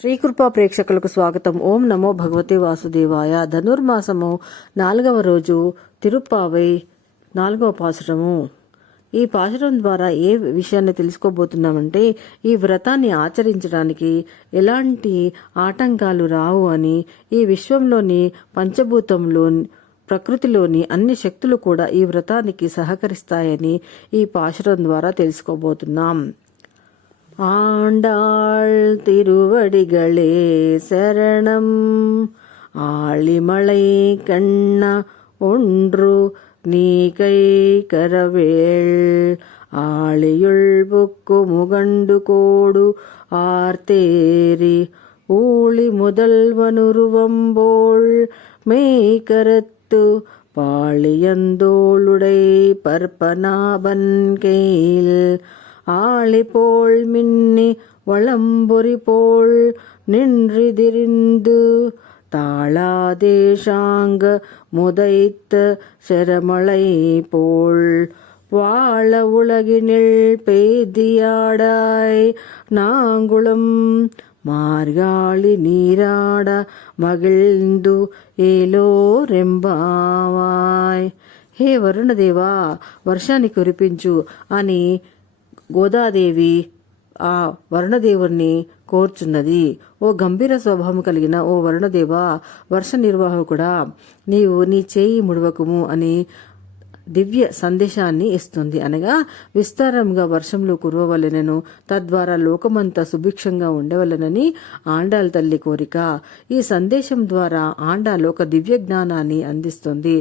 శ్రీకృపా ప్రేక్షకులకు స్వాగతం. ఓం నమో భగవతే వాసుదేవాయ. ధనుర్మాసము 4వ రోజు తిరుప్పావై 4వ పాసురము. ఈ పాసురం ద్వారా ఏ విషయాన్ని తెలుసుకోబోతున్నామంటే, ఈ వ్రతాన్ని ఆచరించడానికి ఎలాంటి ఆటంకాలు రావు అని, ఈ విశ్వంలోని పంచభూతంలో ప్రకృతిలోని అన్ని శక్తులు కూడా ఈ వ్రతానికి సహకరిస్తాయని ఈ పాసురం ద్వారా తెలుసుకోబోతున్నాం. ஆண்டாள் திருவடிகளே சரணம். ஆழிமலை கண்ண ஒன்று நீ கை கரவேள். ஆழியுள் புக்கு முகண்டு கோடு ஆர்த்தேரி. ஊழி முதல்வனுருவம்போள் மெய்கரத்து பாளியந்தோளுடை பற்பநாபன் கையில். ஆளிபோல் மின்னி வளம்பொறி நின்றிதிரிந்து தாளாதேஷாங்க முதைத்த செரமலை போல். வாழ உலகினில் பெய்தியாடாய் நாங்குளம் మార్గాళి నీరాడ మగిళ్ందు ఏలోరెంబావాయ్. హే వరుణదేవా, వర్షాన్ని కురిపించు అని గోదాదేవి ఆ వరుణదేవుణ్ణి కోర్చున్నది. ఓ గంభీర స్వభావం కలిగిన ఓ వరుణదేవా, వర్ష నిర్వాహకుడా, నీవు నీ చేయి ముడవకుము అని దివ్య సందేశాన్ని ఇస్తుంది. అనగా విస్తారంగా వర్షంలో కురవవలెనను, తద్వారా లోకమంతా సుభిక్షంగా ఉండవలెనని ఆండాళ్ తల్లి కోరిక. ఈ సందేశం ద్వారా ఆండాళ్ ఒక దివ్య జ్ఞానాన్ని అందిస్తుంది.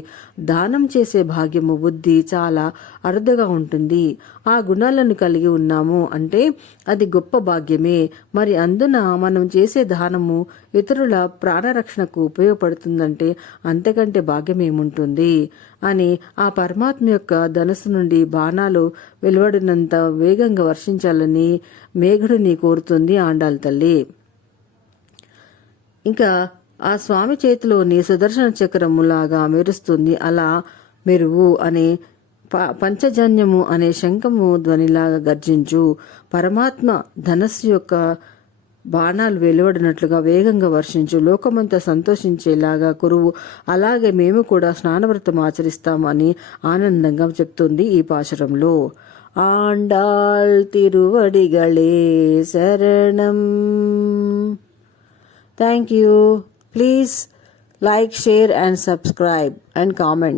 దానం చేసే భాగ్యము బుద్ధి చాలా అరుదుగా ఉంటుంది. ఆ గుణాలను కలిగి ఉన్నాము అంటే అది గొప్ప భాగ్యమే. మరి అందున మనం చేసే దానము ఇతరుల ప్రాణరక్షణకు ఉపయోగపడుతుందంటే అంతకంటే భాగ్యమేముంటుంది అని ఆ పరమాత్మ యొక్క ధనస్సు నుండి బాణాలు వెలువడినంత వేగంగా వర్షించాలని మేఘుడిని కోరుతుంది ఆండాళ్ తల్లి. ఇంకా ఆ స్వామి చేతిలోని సుదర్శన చక్రములాగా మెరుస్తుంది. అలా మెరువు అనే పంచజన్యము అనే శంఖము ధ్వనిలాగా గర్జించు. పరమాత్మ ధనస్సు యొక్క బాణాలు వెలువడినట్లుగా వేగంగా వర్షించు. లోకమంతా సంతోషించేలాగా కురువు. అలాగే మేము కూడా స్నానవ్రతం ఆచరిస్తాము అని ఆనందంగా చెప్తుంది ఈ పాశురంలో. ఆండాళ్ తిరువడిగళే శరణం. Thank you. Please like, share and subscribe and comment.